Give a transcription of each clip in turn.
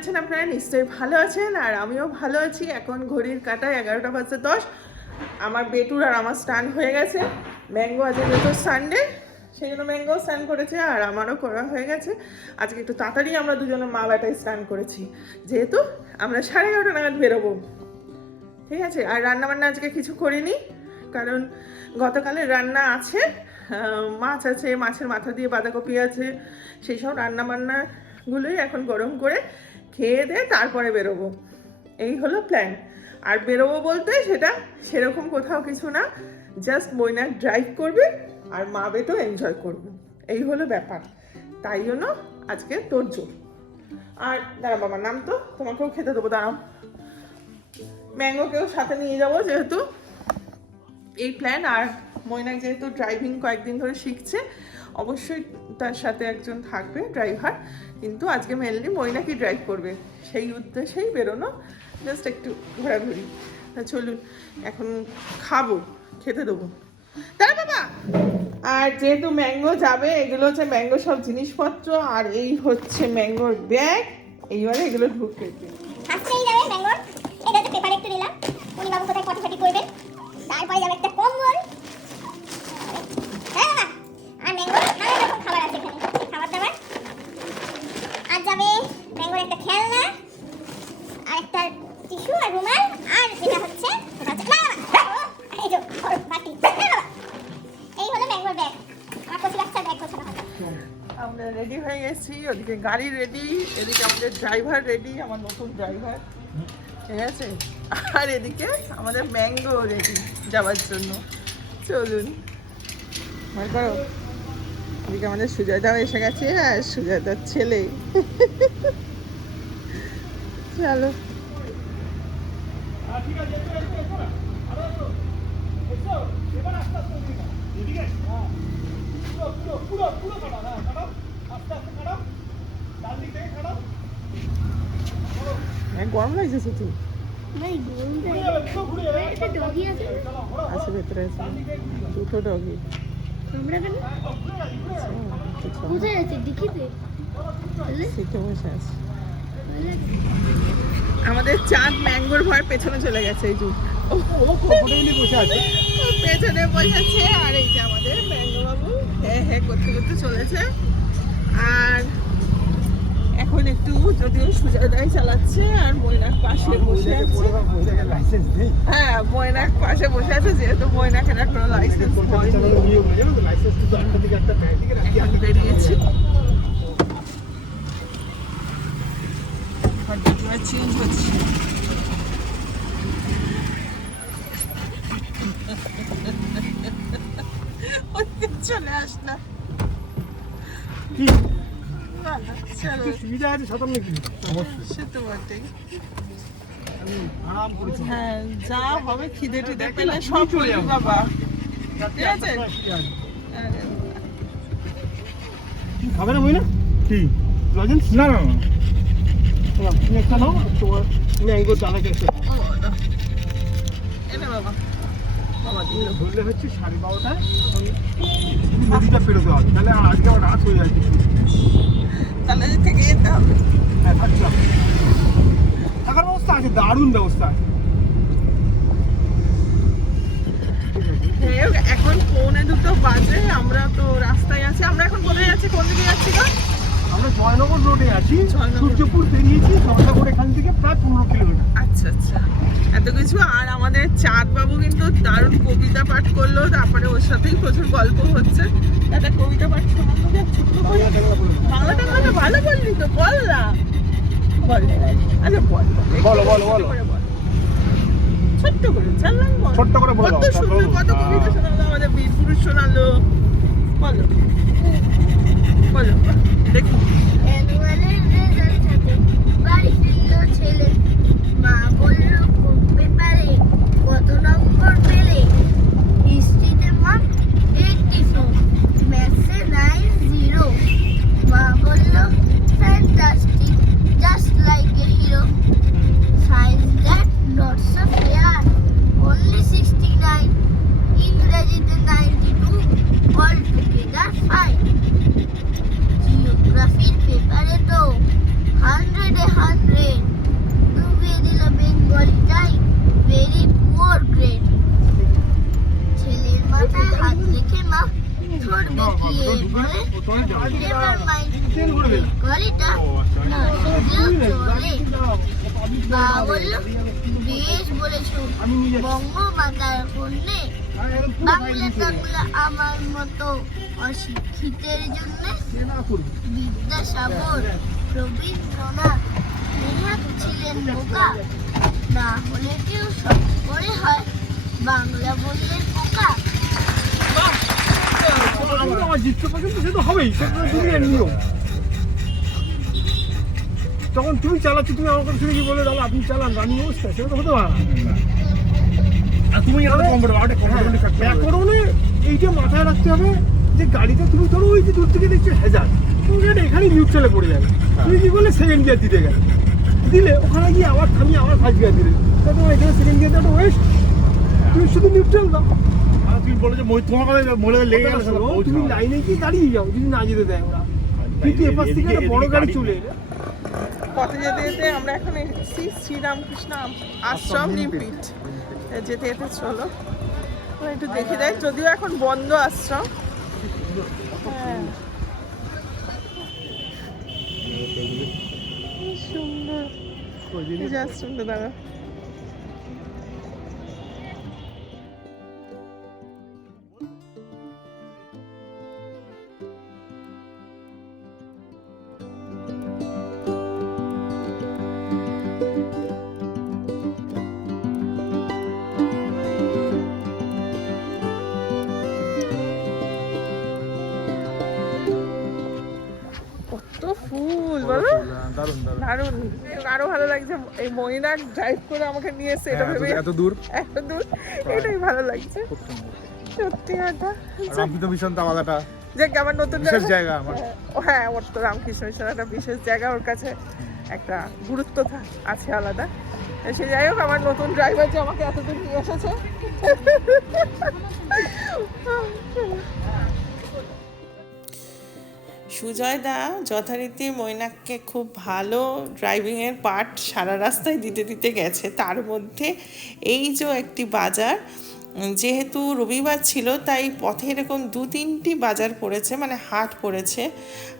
আছেন আপনারা? নিশ্চয়ই ভালো আছেন, আর আমিও ভালো আছি। এখন ঘড়ির কাঁটায় 11টা বাজে 10। আমার বেটুর আর আমার স্নান হয়ে গেছে। ম্যাঙ্গো আজকে যেহেতু সানডে, সেই জন্য ম্যাঙ্গো স্নান করেছে, আর আমারও করা হয়ে গেছে। আজকে একটু তাড়াতাড়ি আমরা দুজনে মা বেটায় স্নান করেছি, যেহেতু আমরা 11:30 নাগাদ বেরোবো। ঠিক আছে, আর রান্নাবান্না আজকে কিছু করিনি, কারণ গতকালের রান্না আছে, মাছ আছে, মাছের মাথা দিয়ে বাঁধাকপি আছে, সেই সব রান্নাবান্নাগুলোই এখন গরম করে খেয়ে দিয়ে তারপরে বেরোবো, এই হলো প্ল্যান। আর বেরোবো বলতে সেটা সেরকম কোথাও কিছু না, জাস্ট মৈনাক ড্রাইভ করবে আর মা বেটো এনজয় করবে, এই হলো ব্যাপার। তাই জন্য আজকে তোড়জোড়। আর দাঁড়া বাবা, নাম তো, তোমাকেও খেতে দেবো, দাঁড়াও। ম্যাঙ্গোকেও সাথে নিয়ে যাবো, যেহেতু এই প্ল্যান। আর মৈনাক যেহেতু ড্রাইভিং কয়েকদিন ধরে শিখছে, অবশ্যই তার সাথে একজন থাকবে ড্রাইভার, কিন্তু আজকে মেনলি মৈনাকই ড্রাইভ করবে, সেই উদ্দেশ্যেই বেরোনো, জাস্ট একটু ঘোরাঘুরি। তা চলুন, এখন খাবো, খেতে দেবো, তাই বাবা। আর যেহেতু ম্যাঙ্গো যাবে, এগুলো হচ্ছে ম্যাঙ্গো সব জিনিসপত্র, আর এই হচ্ছে ম্যাঙ্গোর ব্যাগ। এইবারে এগুলো ঢুকে দিই। আজকেই যাবে ম্যাঙ্গোর, এটা তো পেপার একটু নিলাম, উনি বাবু কোথায় ফটোফটি করবেন, তারপরে যাবে একটা কম্বল। হ্যাঁ বাবা, আর ম্যাঙ্গোর নানা রকম খাবার আছে এখানে, খাবার দাবার। আর যাবে ম্যাঙ্গোর একটা খেলনা, আর একটা টিস্যু আর রুমাল, আর যেটা হচ্ছে এই যে বাটি। এই হলো ম্যাঙ্গোর ব্যাগ, আমার কচি বাচ্চার ব্যাগ গোছানো হবে। আমরা রেডি হয়ে গেছি, ওদিকে গাড়ি রেডি, এদিকে আমাদের ড্রাইভার রেডি, আমার নতুন ড্রাইভার, ঠিক আছে। আর এদিকে আমাদের ম্যাঙ্গো রেডি যাওয়ার জন্য। চলুন, ভয় করো। এদিকে আমাদের সুজয়দাও এসে গেছে, আর সুজয়দার ছেলে। চলো, গরম লাগছে শুধু, আছে ভেতরে আছে দুটো ডগি। সিটে বসে আছে। আমাদের চাঁদ ম্যাঙ্গোর ভয় পেছনে চলে গেছে, এই যে পেছনে বসেছে, আর এই যে আমাদের ম্যাঙ্গো বাবু হ্যাঁ হ্যাঁ করতে করতে চলেছে। আর এখন একটু যদিও সুজয়দাই চালাচ্ছে, আর মৈনাক পাশে বসে আছে। হ্যাঁ, মৈনাক পাশে বসে আছে, যেহেতু মৈনাকের এখনো লাইসেন্স বেরিয়েছে। চেঞ্জ হচ্ছে, চলে আসলাম। সুবিধা আছে সাঁতার নাকি? সে তো বটেই। হ্যাঁ, যা হবে খিদে টিদে পেলে সব চলে বাবা, ঠিক আছে। খাবে না বই না কি লজেন্স? না না না, তুমি একটা নাও, তোমার ম্যাঙ্গো দানা গেছে এনে বাবা। বাবা দিল ধরলে হচ্ছে 12:30টায় নদীটা পেরোতে হবে, তাহলে আজকে আমার রাত হয়ে যায় কিছু, তাহলে থেকে যেতে হবে। হ্যাঁ থাকলাম, থাকার ব্যবস্থা আছে, দারুণ ব্যবস্থা আছে। এখন 1:45 বাজে, আমরা তো রাস্তায় আছি। আমরা এখন কোথায় যাচ্ছি, কোন দিকে যাচ্ছি গো? আমরা জয়নগর রোডে আছি, জয়নগর। সূর্যপুর পেরিয়েছি, জয়নগর এখান থেকে প্রায় 15 কিলোমিটার। আচ্ছা আচ্ছা, এত কিছু। আর আমাদের চাঁদ বাবু কিন্তু দারুণ কবিতা পাঠ করলো, তারপরে ওর সাথেই প্রচুর গল্প হচ্ছে। একটা কবিতা পাঠ শোনানো যাক ছোট্ট করে। বাংলা টাংলাটা ভালো বললি তো, বল না, বল। আচ্ছা বল, বলো বলো বলো, ছোট্ট করে চাললাম, বল ছোট্ট করে বলো। কত সুন্দর, কত কবিতা শোনালো আমাদের বীর পুরুষ শোনালো, বলো বলো দেখি। অ্যানুয়ালের রেজাল্ট হাতে বাড়ি ফিরল ছেলে, মা বলল কোন পেপারে কত নম্বর পেলে, হিস্ট্রিতে মার্ক 84, ম্যাথসে 90, মা বলল fantastic just like a hero, science that not so fair only 69, ইংরেজিতে 92, অল টুগেদার দেখিয়ে বলে এবার মাইন্ড গাড়িটা না সেগুলো চলে। বাবা বলল বেশ বলেছ, বঙ্গমাতার কন্যে বাংলা টাংলা আমার মতো অশিক্ষিতের জন্য বিদ্যাসাগর রবীন্দ্রনাথ নেহাত ছিলেন বোকা, না হলে কেউ সব করে হয় বাংলা বললেন পোকা। আমার জিততে পর্যন্ত সে তো হবেই, সেটা দুনিয়ার নিয়ম। তখন তুমি চালাচ্ছ, তুমি আমার কথা শুনে কি বলে দাদা আপনি চালান রানিং অবস্থা, সেটা তো হতে পারে না। আর তুমি ব্যাকরণে এইটা মাথায় রাখতে হবে যে গাড়িটা তুমি ধরো ওই যে দূর থেকে দেখছো হ্যাজার, তুমি এটা এখানে নিউট্রালে পড়ে যাবে। তুমি কি করলে সেকেন্ড গিয়ার দিতে গেলে, দিলে ওখানে গিয়ে আবার থামিয়ে আবার ফার্স্ট গিয়ার দিলে, তা তোমার এখানে সেকেন্ড গিয়ার দেওয়াটা ওয়েস্ট। তুমি শুধু নিউট্রাল দাও, তুমি বলো যে তোমার কথা মহিলাদের লেগে গেলে তুমি লাইনে গিয়ে দাঁড়িয়ে যাও যদি না যেতে দেয় ওরা। কিন্তু এপাশ থেকে একটা বড় গাড়ি চলে এলে পথে যেতে যেতে আমরা এখন এসেছি শ্রীরামকৃষ্ণ আশ্রম নিমপিট। যেতে যেতে চলো আমরা একটু দেখে যাই, যদিও এখন বন্ধ আশ্রম। হ্যাঁ কি সুন্দর এই যে আশ্রমটা, দাঁড়া কত ফুল বলো, দারুণ। আরো ভালো লাগছে এই ময়নাক ড্রাইভ করে আমাকে নিয়ে এসে, এটা ভেবে এত দূর এত দূর, এটাই ভালো লাগছে সত্যি কথা। রামকৃষ্ণ মিশন তো আলাদাটা যে আমার নতুন বিশেষ জায়গা আমার। হ্যাঁ ওর তো রামকৃষ্ণ মিশন একটা বিশেষ জায়গা, ওর কাছে একটা গুরুত্ব আছে আলাদা। সে যাই হোক, আমার নতুন ড্রাইভার যে আমাকে এতদূর নিয়ে এসেছে। সুজয় দা যথারীতি মৈনাককে খুব ভালো ড্রাইভিংয়ের পার্ট সারা রাস্তায় দিতে দিতে গেছে। তার মধ্যে এই যে একটি বাজার, যেহেতু রবিবার ছিল তাই পথে এরকম 2-3টি বাজার পড়েছে, মানে হাট পড়েছে,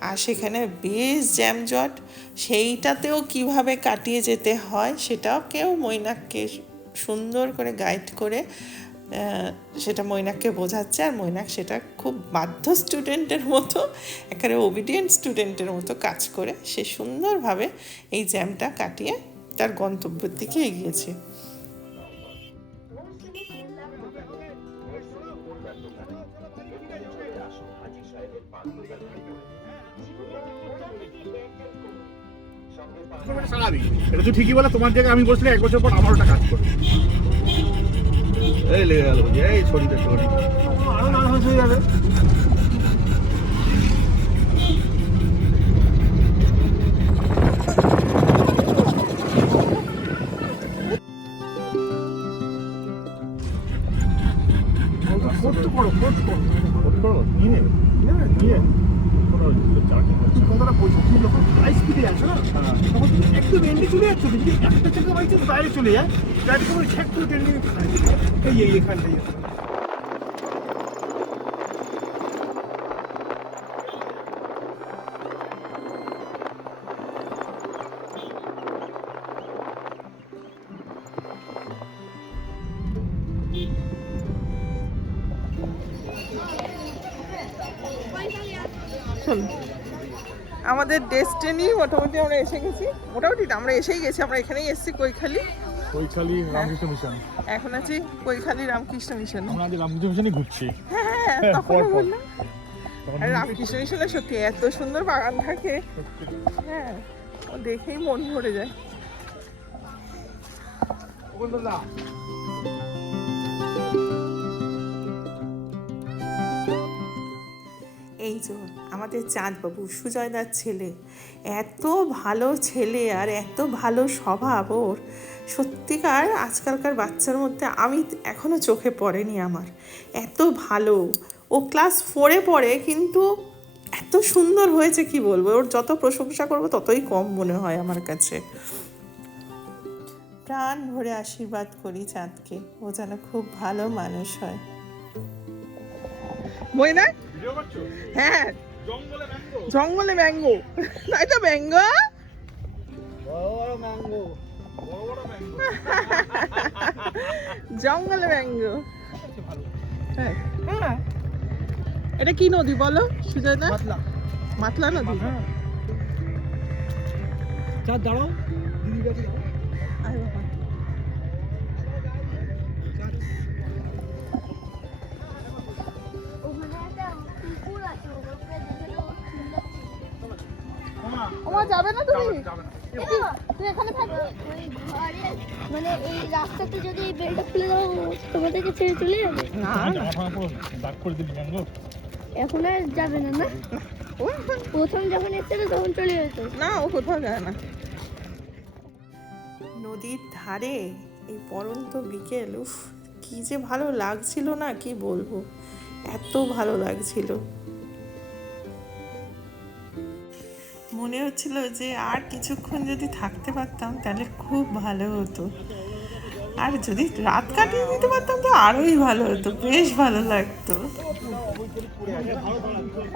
আর সেখানে বেশ জ্যামজট। সেইটাতেও কিভাবে কাটিয়ে যেতে হয় সেটাও কেউ মৈনাককে সুন্দর করে গাইড করে সেটা মৈনাককে বোঝাচ্ছে, আর মৈনাক সেটা খুব বাধ্য স্টুডেন্টের মতো, একেবারে ওবিডিয়েন্ট স্টুডেন্টের মতো কাজ করে সে সুন্দরভাবে এই জ্যামটা কাটিয়ে তার গন্তব্যের দিকে এগিয়েছে। এটা তো ঠিকই বলে, তোমার জায়গায় আমি বলছিলাম 1 বছর পর আমার ওটা কাজ করবে। এই লেগে গেল, এই শরীরে শরীর আরো নার্ভাস হয়ে যাবে। ফোর্থ করো, ফোর্থ করো। কথাটা বলছি, তুমি যখন হাই স্পিডে আছো না, তখন তুমি একদম এন্ডে চলে যাচ্ছ, যদি একটা চাকা বাইক বাইরে চলে যায়, গাড়ি তোমার ঠেক করে টেনে এই এখানটাই। আমাদের ডেস্টিনি মোটামুটি আমরা এসে গেছি, মোটামুটি আমরা এসেই গেছি, আমরা এখানেই এসেছি কৈখালি রামকৃষ্ণ মিশন। এখন আছি কৈখালি রামকৃষ্ণ মিশন। আমরা আজ রামকৃষ্ণ মিশনে ঘুরছি। হ্যাঁ তখন বললাম, আর রামকৃষ্ণ মিশনে সত্যি এত সুন্দর বাগান থাকে, হ্যাঁ ও দেখেই মন ভরে যায়। এই যে আমাদের চাঁদবাবু সুজয়দার ছেলে, এত ভালো ছেলে আর এত ভালো স্বভাব ওর, সত্যিকার আজকালকার বাচ্চার মধ্যে আমি এখনও চোখে পড়েনি আমার, এত ভালো। ও ক্লাস 4-এ পড়ে, কিন্তু এত সুন্দর হয়েছে কি বলবো, ওর যত প্রশংসা করবো ততই কম মনে হয় আমার কাছে। প্রাণ ভরে আশীর্বাদ করি চাঁদকে, ও যেন খুব ভালো মানুষ হয়। বই না ভিডিও করছো? হ্যাঁ, জঙ্গলে ম্যাঙ্গো। জঙ্গলে ম্যাঙ্গো। তাই তো ম্যাঙ্গো। বড় ম্যাঙ্গো। বড় বড় ম্যাঙ্গো। জঙ্গলে ম্যাঙ্গো। ভালো। হ্যাঁ, হ্যাঁ, এটা কি নদী বলো সুজয়দা? পাতলা। মাতলা নদী। হ্যাঁ। চা দাঁড়াও, দিদি কাছে দাঁড়াও। আরে বাবা। ওখানে একটা কুকুর আছে, ওকে দেখে তো সুন্দর লাগছে। ওমা যাবে না তুমি? যাবে না। তুই এখানে থাকবি? ওই ঘরে মানে এই রাস্তাতে যদি এই বেলটা খুলে দাও তোমাদেরকে ছেড়ে চলে যাবে। না, জামা ফামা পরে দাগ করে দিবি ম্যাঙ্গো। এখন আর যাবে না না? প্রথম যখন এসেছিল তখন চলে যেত। না, ও কোথাও যায় না। নদীর ধারে এই পড়ন্ত বিকেল, উফ কি যে ভালো লাগছিল না, কি বলবো, এত ভালো লাগছিল। মনে হচ্ছিল যে আর কিছুক্ষণ যদি থাকতে পারতাম তাহলে খুব ভালো হতো, আর যদি রাত কাটিয়ে দিতে পারতাম তো আরোই ভালো হতো, বেশ ভালো লাগতো।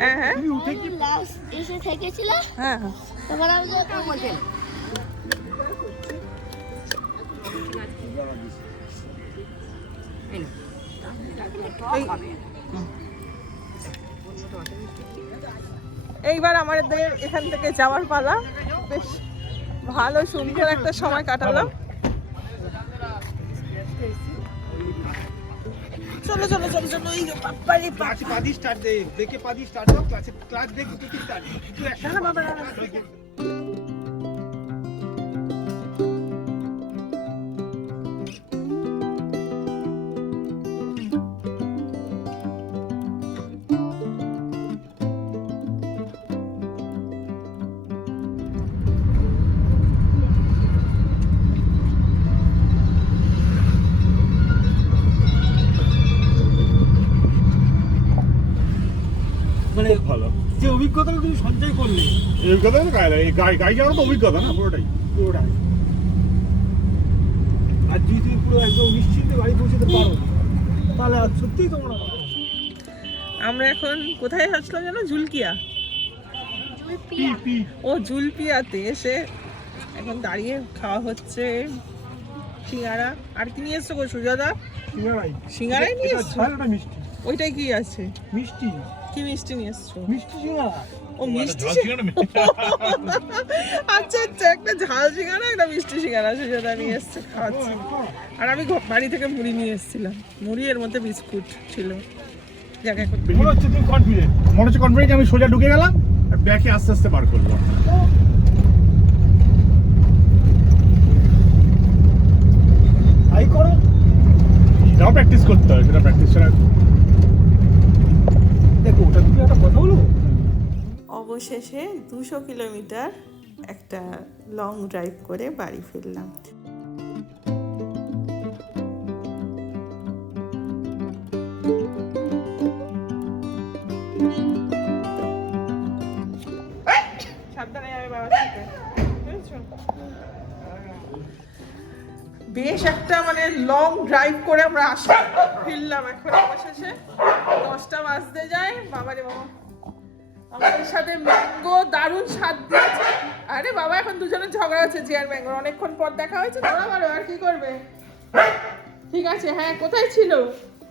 হ্যাঁ হ্যাঁ তুমি লাস্ট এসে থেকেছিলে, হ্যাঁ হ্যাঁ। তারপর আমি যে বলছেন এইবার আমাদের এখান থেকে যাওয়ার পালা। বেশ ভালো সুন্দর একটা সময় কাটালাম। চলো চলো চলো চলো, এই যে বাপ্পারে বাপ। পাদি স্টার্ট দে, দেখে পাদি স্টার্ট দাও, ক্লাচ দেখে কি স্টার্ট। তুই একসাথে বাবা। মানে ভালো। যে অভিজ্ঞতাটা তুমি সঞ্চয় করলে এই অভিজ্ঞতা তো গায়ে লাগে। এই গাড়ি যাওয়ার তো অভিজ্ঞতা না পুরোটাই। পুরোটাই, আর যদি তুমি পুরো একদম নিশ্চিন্তে বাড়ি পৌঁছতে পারো তাহলে আর সত্যিই তোমরা আমরা এখন কোথায় আসলাম যেন? জুলকিয়া। ও জুলপিয়াতে এসে এখন দাঁড়িয়ে খাওয়া হচ্ছে সিঙ্গারা। আর কি নিয়ে এসছো গো সুজাদা? সিঙ্গারাই। সিঙ্গারাই নিয়ে এটা এসছো? ঝাল, ওটা মিষ্টি। ওইটাই কি আছে? মিষ্টি, কি মিষ্টি নিয়ে এসছো? মিষ্টি সিঙ্গারা। ও মিষ্টি ঝাল ছিল না? আচ্ছা আচ্ছা, একটা ঝাল সিঙ্গারা একটা মিষ্টি সিঙ্গারা সুজাদা নিয়ে এসছে, খাওয়াচ্ছি। আর আমি বাড়ি থেকে মুড়ি নিয়ে এসেছিলাম, মুড়ি এর মধ্যে বিস্কুট ছিল। যাক এখন মনে হচ্ছে তুমি কনফিডেন্ট। মনে হচ্ছে কনফিডেন্ট, আমি সোজা ঢুকে গেলাম আর ব্যাকে আস্তে আস্তে বার করলাম। তাই করো। এটাও প্র্যাকটিস করতে হয়, সেটা প্র্যাকটিস ছাড়া। দেখো ওটা তুমি একটা কথা বলো। অবশেষে 200 কিলোমিটার একটা লং ড্রাইভ করে বাড়ি ফিরলাম। সাবধানে যাবে বাবার সাথে, বুঝেছো? বেশ একটা মানে লং ড্রাইভ করে আমরা ফিরলাম এখন অবশেষে। 10টা বাজতে যায়। বাবারে বাবা, আমাদের সাথে ম্যাঙ্গো দারুণ স্বাদ দিয়েছে। আরে বাবা, এখন দুজনের ঝগড়া হচ্ছে জি আর ম্যাঙ্গো। অনেকক্ষণ পর দেখা হয়েছে, ধরা মারো, আর কি করবে। ঠিক আছে, হ্যাঁ কোথায় ছিল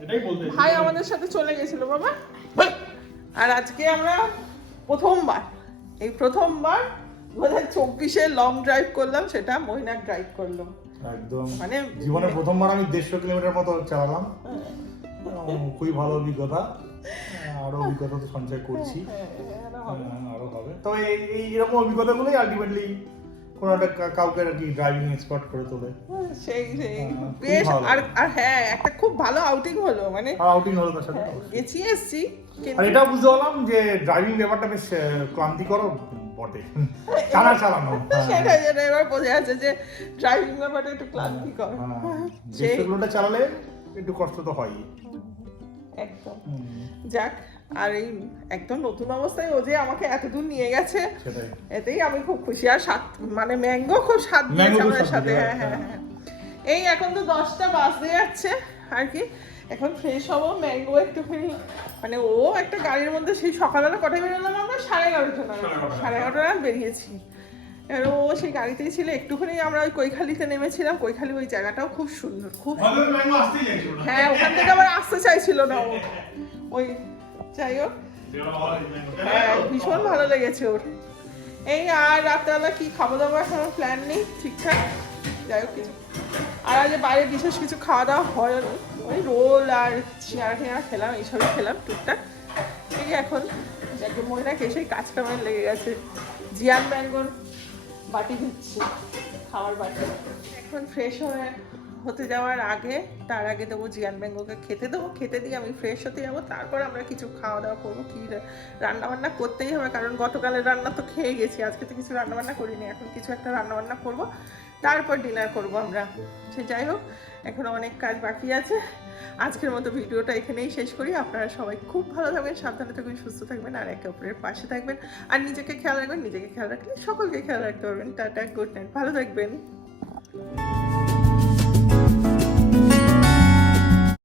এটাই বলতে ভাই? আমাদের সাথে চলে গেছিল বাবা। আর আজকে আমরা প্রথমবার 2024-এ লং ড্রাইভ করলাম, সেটা মহিনাক ড্রাইভ করলাম। একদম মানে জীবনে প্রথমবার আমি 150 কিলোমিটার মতো চালালাম। খুবই ভালো অভিজ্ঞতা। আরো অভিজ্ঞতা তো সঞ্চয় করছি, আরো হবে। তো এইরকম অভিজ্ঞতাগুলোই আলটিমেটলি কোনো একটা কাউকে আর কি ড্রাইভিং এক্সপার্ট করে তোলে। সেই খুবই বেশ। ভালো। আর হ্যাঁ, একটা খুব ভালো আউটিং হলো, মানে আর আউটিং হলো তার সাথে। গেছি এসছি আর এটাও বুঝতে পারলাম যে ড্রাইভিং ব্যাপারটা বেশ ক্লান্তিকর বটে, টানা চালানো। সেটাই এবার বোঝা যাচ্ছে যে ড্রাইভিং ব্যাপারটা একটু ক্লান্তিকর। সেই 150 কিলোমিটার চালালে একটু কষ্ট তো হয়ই। একদম। যাক, আর এই একদম নতুন অবস্থায় ও যে আমাকে এত দূর নিয়ে গেছে, সেটাই। এতেই আমি খুব খুশি। আর মানে ম্যাঙ্গো খুব স্বাদ দিয়েছে ম্যাঙ্গো খুব আমাদের স্বাদ সাথে। দিয়েছে, হ্যাঁ হ্যাঁ হ্যাঁ। এই এখন তো 10টা বাজতে যাচ্ছে আর কি। এখন ফ্রেশ হবো, ম্যাঙ্গো একটুখানি মানে ও একটা গাড়ির মধ্যে সেই সকালবেলা কটায় বেরোলাম আমরা 11:30 নাগাদ, 11:30 নাগাদ বেরিয়েছি। এবার ও সেই গাড়িতেই ছিল, একটুখানি আমরা ওই কৈখালিতে নেমেছিলাম। কৈখালি ওই জায়গাটাও খুব সুন্দর, খুব হ্যাঁ, ওখান থেকে আবার আসতে চাইছিল না ও, ওই যাই হোক হ্যাঁ ভীষণ ভালো লেগেছে ওর। এই আর রাত্রেবেলা কি খাবো দাবো এখন প্ল্যান নেই ঠিকঠাক, যাই হোক কিছু। আর আজ বাইরে বিশেষ কিছু খাওয়া দাওয়া হয়নি, ওই রোল আর সিঙ্গারা খেলাম, এইসবই খেলাম টুকটাক। ঠিক এখন যাকে মহিলাকে সেই কাজটা আমার লেগে গেছে, জিয়ান ম্যাঙ্গোর বাটি দিচ্ছি, খাওয়ার বাটি। এখন ফ্রেশ হতে যাওয়ার আগে, তার আগে দেবো জিয়ান ম্যাঙ্গোকে খেতে দেবো, খেতে দিয়ে আমি ফ্রেশ হতে যাবো, তারপর আমরা কিছু খাওয়া দাওয়া করবো। কি রান্নাবান্না করতেই হবে, কারণ গতকালের রান্না তো খেয়ে গেছি, আজকে তো কিছু রান্নাবান্না করিনি, এখন কিছু একটা রান্নাবান্না করবো, তারপর ডিনার করবো আমরা। সে যাই হোক, এখনো অনেক কাজ বাকি আছে। আজকের মতো ভিডিওটা এখানেই শেষ করি। আপনারা সবাই খুব ভালো থাকবেন, সাবধানে থাকবেন, সুস্থ থাকবেন, আর একে অপরের পাশে থাকবেন, আর নিজেকে খেয়াল রাখবেন। নিজেকে খেয়াল রাখলে সকলকে খেয়াল রাখতে পারবেন। টাটা, গুড নাইট, ভালো থাকবেন।